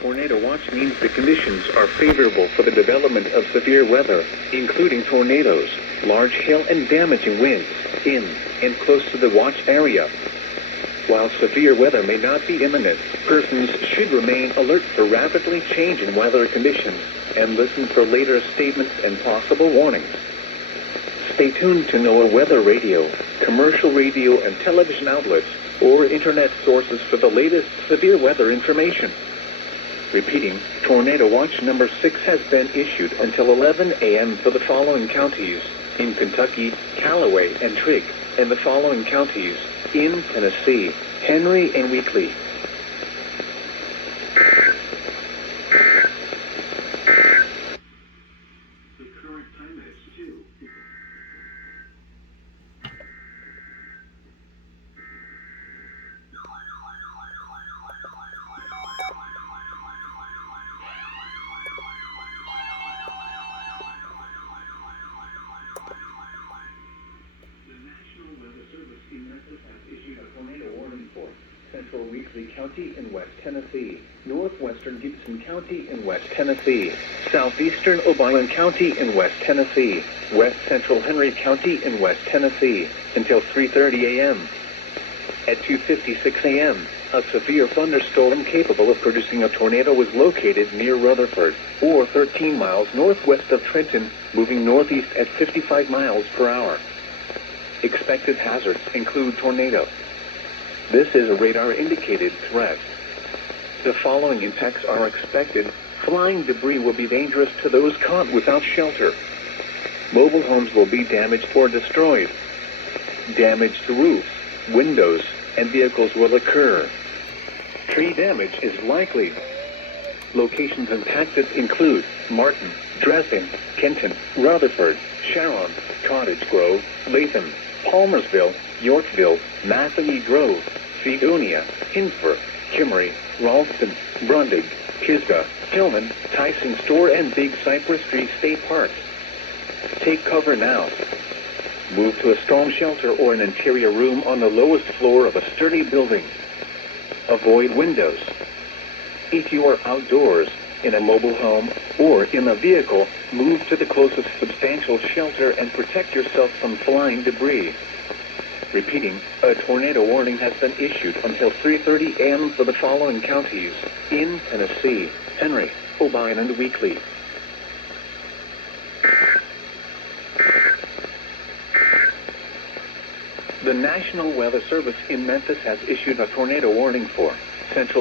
tornado watch means the conditions are favorable for the development of severe weather, including tornadoes, large hail and damaging winds, in and close to the watch area. While severe weather may not be imminent, persons should remain alert for rapidly changing weather conditions and listen for later statements and possible warnings. Stay tuned to NOAA weather radio, commercial radio and television outlets, or internet sources for the latest severe weather information. Repeating, Tornado Watch number 6 has been issued until 11 a.m. for the following counties: in Kentucky, Callaway and Trigg, and the following counties: in Tennessee, Henry and Weakley. The current time is 2. Central Weakley County in West Tennessee, northwestern Gibson County in West Tennessee, southeastern Obion County in West Tennessee, west central Henry County in West Tennessee, until 3:30 a.m. At 2:56 a.m., a severe thunderstorm capable of producing a tornado was located near Rutherford, or 13 miles northwest of Trenton, moving northeast at 55 miles per hour. Expected hazards include tornado. This is a radar-indicated threat. The following impacts are expected. Flying debris will be dangerous to those caught without shelter. Mobile homes will be damaged or destroyed. Damage to roofs, windows, and vehicles will occur. Tree damage is likely. Locations impacted include Martin, Dresden, Kenton, Rutherford, Sharon, Cottage Grove, Latham, Palmersville, Yorkville, Matheny Grove, Fredonia, Hinsburg, Kimmery, Ralston, Brundig, Pisgah, Tillman, Tyson Store, and Big Cypress Tree State Parks. Take cover now. Move to a storm shelter or an interior room on the lowest floor of a sturdy building. Avoid windows. If you are outdoors, in a mobile home, or in a vehicle, move to the closest substantial shelter and protect yourself from flying debris. Repeating, a tornado warning has been issued until 3:30 a.m. for the following counties: in Tennessee, Henry, Obion, and Weakley. The National Weather Service in Memphis has issued a tornado warning for Central